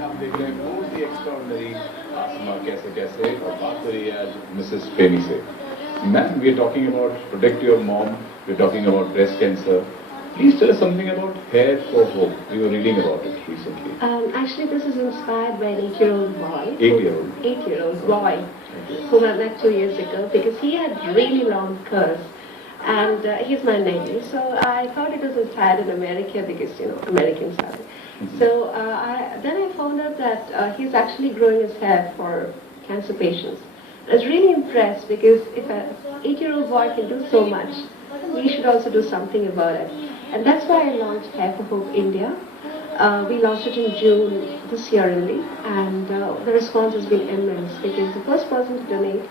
आप देख रहे हैं बहुत ही एक्स्ट्राऑर्डिनरी आसमा कैसे कैसे और बात करिए आज मिसेस प्रेमी से. Ma'am, we are talking about protect your mom. We are talking about breast cancer. Please tell us something about Hair for Hope. We were reading about it recently. Actually, this is inspired by an 8-year-old boy. 8-year-old. 8-year-old boy who I met 2 years ago because he had really long curls. And he's my nephew, so I thought it was inspired in America because, you know, Americans are. So then I found out that he's actually growing his hair for cancer patients. I was really impressed because if an 8-year-old boy can do so much, we should also do something about it. And that's why I launched Hair for Hope India. We launched it in June this year only, and the response has been immense because the first person to donate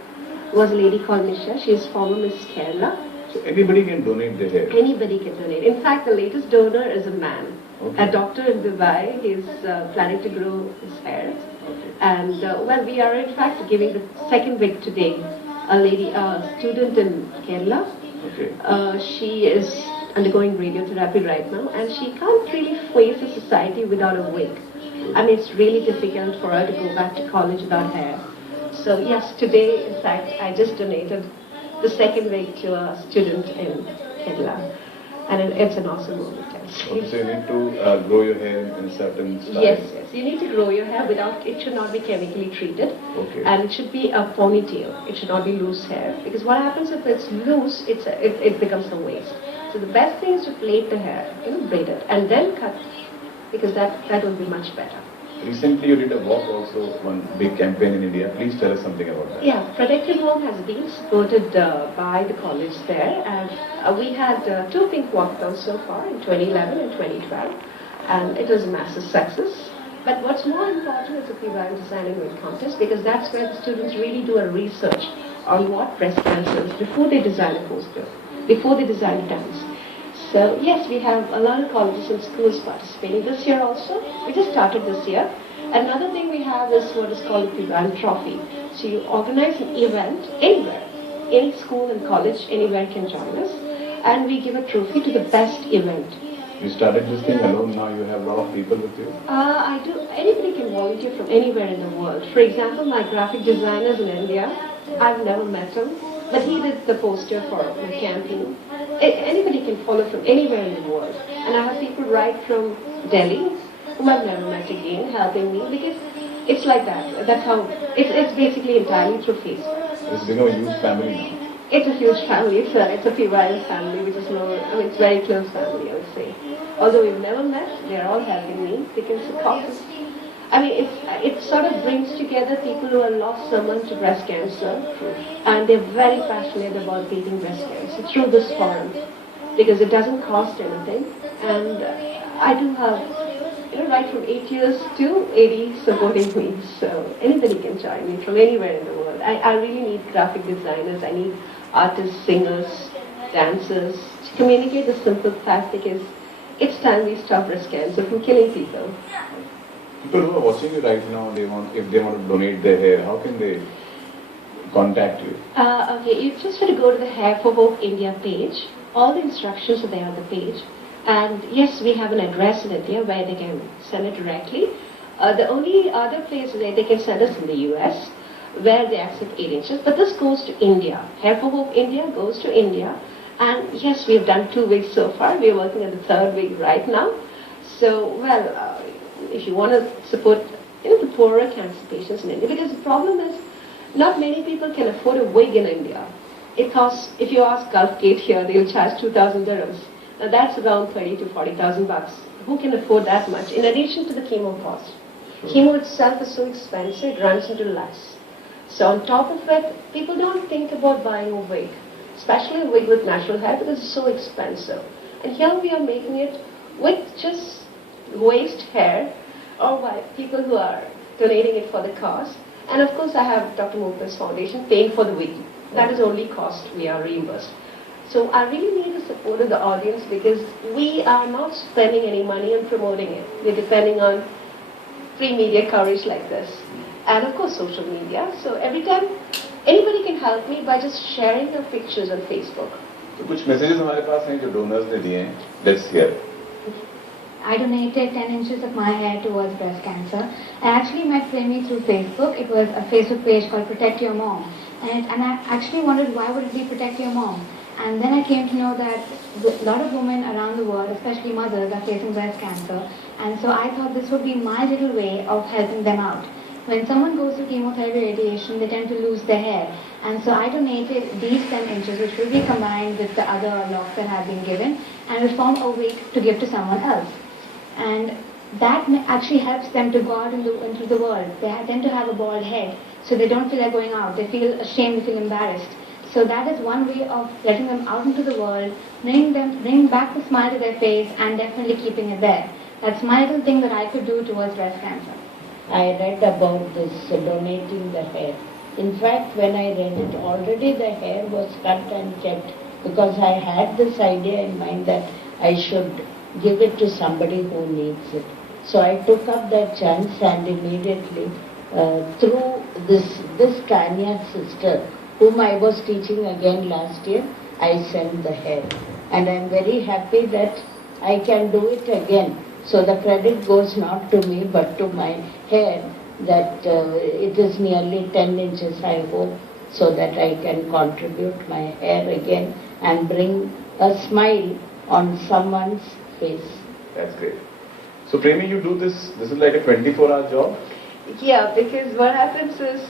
was a lady called Nisha. She is former Miss Kerala. So anybody can donate their hair? Anybody can donate. In fact, the latest donor is a man. Okay. A doctor in Dubai. He's planning to grow his hair. Okay. And well, we are in fact giving the second wig today. A lady, a student in Kerala. Okay. She is undergoing radiotherapy right now, and she can't really face the society without a wig. I mean, it's really difficult for her to go back to college without hair. So yes, today, in fact, I just donated the second wig to a student in Kerala, and it's an awesome moment. Okay, so you need to grow your hair in a certain style. Yes, yes. You need to grow your hair without, it should not be chemically treated. Okay. And it should be a ponytail. It should not be loose hair. Because what happens if it's loose, it becomes a waste. So the best thing is to plait the hair, you know, braid it, and then cut, because that will be much better. Recently you did a walk also, one big campaign in India. Please tell us something about that. Yeah, Protect Your Home has been supported by the college there, and we had 2 pink walkathons so far in 2011 and 2012, and it was a massive success. But what's more important is the P1 Designing Wig Contest, because that's where the students really do a research on what breast cancer is before they design a poster, before they design a dance. So yes, we have a lot of colleges and schools participating this year also. We just started this year. Another thing we have is what is called the P1 Trophy. So you organize an event anywhere, any school and college, anywhere can join us, and we give a trophy to the best event. You started this thing alone, now you have a lot of people with you? I do. Anybody can volunteer from anywhere in the world. For example, my graphic designer is in India. I've never met him, but he did the poster for my campaign. Anybody can follow from anywhere in the world. And I have people right from Delhi, who I've never met again, helping me, because it's like that. That's how, it's basically entirely through Facebook. It's become a huge family now. It's a huge family. It's a PYL family, which is more, I mean, it's a very close family, I would say. Although we've never met, they're all helping me, because the cause is, I mean, it sort of brings together people who have lost someone to breast cancer, and they're very passionate about beating breast cancer through this forum, because it doesn't cost anything, and I do have, you know, right from 8 years to 80 supporting me, so anybody can join me from anywhere in the world. I really need graphic designers, I need artists, singers, dancers, to communicate the simple fact, because it's time we stop breast cancer from killing people. People who are watching you right now, if they want to donate their hair, how can they contact you? Okay, you just have to go to the Hair for Hope India page. All the instructions are there on the page. And yes, we have an address in India where they can send it directly. The only other place where they can send us in the US, where they accept 8 inches. But this goes to India. Hair for Hope India goes to India. And yes, we've done 2 wigs so far. We're working on the 3rd wig right now. So, well, if you want to support, you know, the poorer cancer patients in India, because the problem is not many people can afford a wig in India. It costs, if you ask Gulf Gate here, they'll charge 2,000 dirhams. Now that's around 30 to 40,000 bucks. Who can afford that much? In addition to the chemo cost. Sure. Chemo itself is so expensive, it runs into lakhs. So on top of it, people don't think about buying a wig, especially a wig with natural hair, because it's so expensive. And here we are making it with just waste hair, or by people who are donating it for the cost. And of course I have Dr. Mopa's foundation paying for the wig. That is only cost we are reimbursed. So I really need the support of the audience, because we are not spending any money on promoting it. We're depending on free media coverage like this. And of course social media. So every time, anybody can help me by just sharing their pictures on Facebook. तो कुछ messages हमारे पास हैं जो donors ने दिए हैं. Let's hear. I donated 10 inches of my hair towards breast cancer. I actually met Premi through Facebook. It was a Facebook page called Protect Your Mom. And I actually wondered, why would it be Protect Your Mom? And then I came to know that a lot of women around the world, especially mothers, are facing breast cancer. And so I thought this would be my little way of helping them out. When someone goes through chemotherapy radiation, they tend to lose their hair. And so I donated these 10 inches, which will be combined with the other locks that have been given, and will form a wig to give to someone else. And that actually helps them to go out into the world. They tend to have a bald head, so they don't feel like going out. They feel ashamed, they feel embarrassed. So that is one way of letting them out into the world, bringing back the smile to their face, and definitely keeping it there. That's my little thing that I could do towards breast cancer. I read about this donating the hair. In fact, when I read it, already the hair was cut and kept, because I had this idea in mind that I should give it to somebody who needs it. So I took up that chance, and immediately through this Tanya's sister, whom I was teaching again last year, I sent the hair. And I am very happy that I can do it again. So the credit goes not to me but to my hair, that it is nearly 10 inches, I hope, so that I can contribute my hair again and bring a smile on someone's face. That's great. So Premi, you do this is like a 24-hour job? Yeah, because what happens is,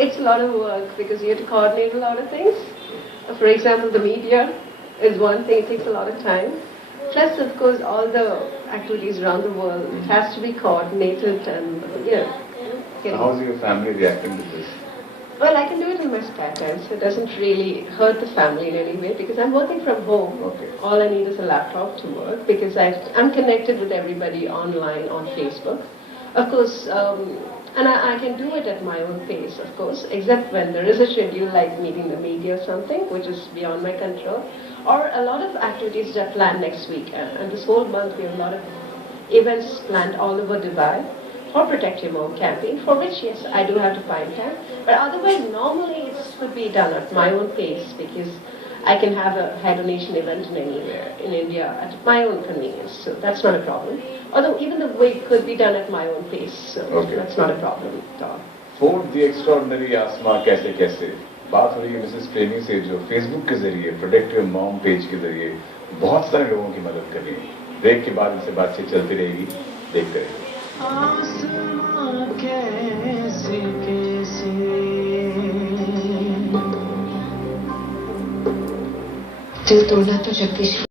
it's a lot of work because you have to coordinate a lot of things. For example, the media is one thing, it takes a lot of time. Plus, of course, all the activities around the world, it has to be coordinated and, So how's your family reacting to this? Well, I can do it in my spare time, so it doesn't really hurt the family in any way because I'm working from home. Okay. All I need is a laptop to work because I'm connected with everybody online on Facebook. Of course, and I can do it at my own pace, of course, except when there is a schedule like meeting the media or something, which is beyond my control, or a lot of activities that are planned next week. And this whole month we have a lot of events planned all over Dubai for Protect Your Mom campaign, for which, yes, I do have to find time. But otherwise, normally it could be done at my own pace because I can have a hair donation event in anywhere in India at my own convenience. So that's not a problem. Although even the wig could be done at my own pace, so that's not a problem at all. Fourth, the extraordinary आसमां कैसे कैसे बात हो रही है Mrs प्रेमी से, जो फेसबुक के जरिए प्रोटेक्ट योर मॉम पेज के जरिए बहुत सारे लोगों की मदद कर रही है। ब्रेक के बाद इनसे बातचीत चलती रहेगी, देखते रहिए। दिल तोड़ना तो जगदीश